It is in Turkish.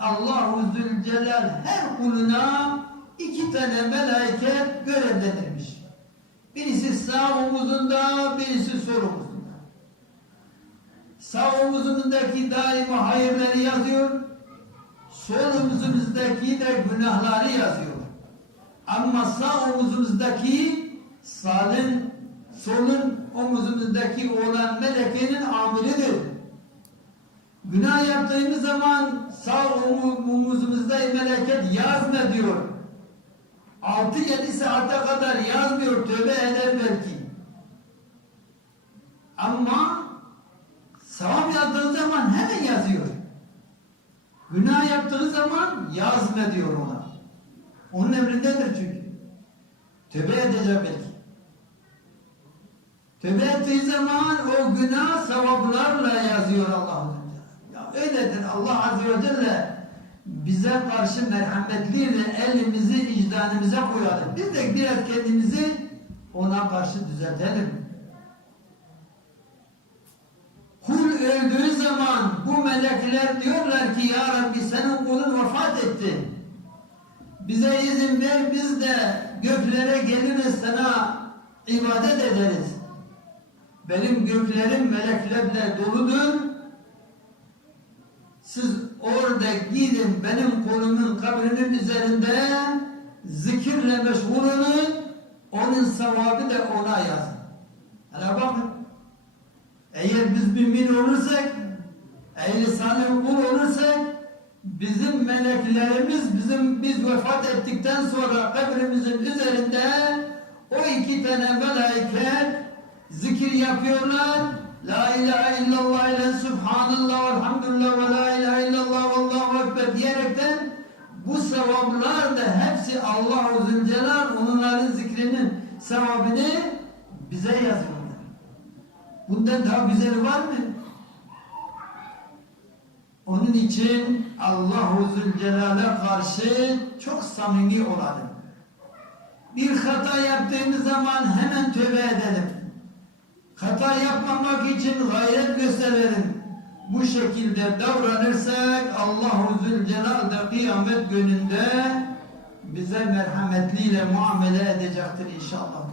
Allahu Zülcelal her kuluna iki tane meleket görevlendirmiş. Birisi sağ omuzunda, birisi sol omuzunda. Sağ omuzundaki daima hayırları yazıyor. Sol omuzumuzdaki de günahları yazıyor. Ama sağ omuzumuzdaki salın, solun omuzumuzdaki olan melekenin. Günah yaptığımız zaman sağ omu- omuzumuzda meleket yazma diyor. 6-7 saate kadar yazmıyor, tövbe eder belki. Ama sevap yazdığı zaman hemen yazıyor. Günah yaptığı zaman yazma diyor ona. Onun emrindedir çünkü. Tövbe edecek belki. Tövbe ettiği zaman o günah sevaplarla yazıyor Allah Öyledir Allah Azze ve Celle bize karşı merhametliyle elimizi vicdanımıza koyalım. Biz de biraz kendimizi ona karşı düzeltelim. Kul öldüğü zaman bu melekler diyorlar ki Ya Rabbi senin kulun vefat etti. Bize izin ver biz de göklere geliriz sana ibadet ederiz. Benim göklerim meleklerle doludur. Siz orada gidin benim kolumun kabrinin üzerinde zikirle meşgul olun. Onun sevabı da ona yazın. Hele bakın. Eğer biz mümin olursak, ehli salih kul olursak, bizim meleklerimiz bizim biz vefat ettikten sonra kabrimizin üzerinde o iki tane meleket zikir yapıyorlar. La ilahe illallah ile subhanallah sevaplar da hepsi Allah-u Zülcelal onların zikrinin sevabını bize yazıyorlar. Bundan daha güzeli var mı? Onun için Allahu Zülcelal'e karşı çok samimi olalım. Bir hata yaptığımız zaman hemen tövbe edelim. Hata yapmamak için gayret gösterelim. Bu şekilde davranırsak Allahu Zülcelal da kıyamet gününde bize merhametliyle muamele edecektir inşallah.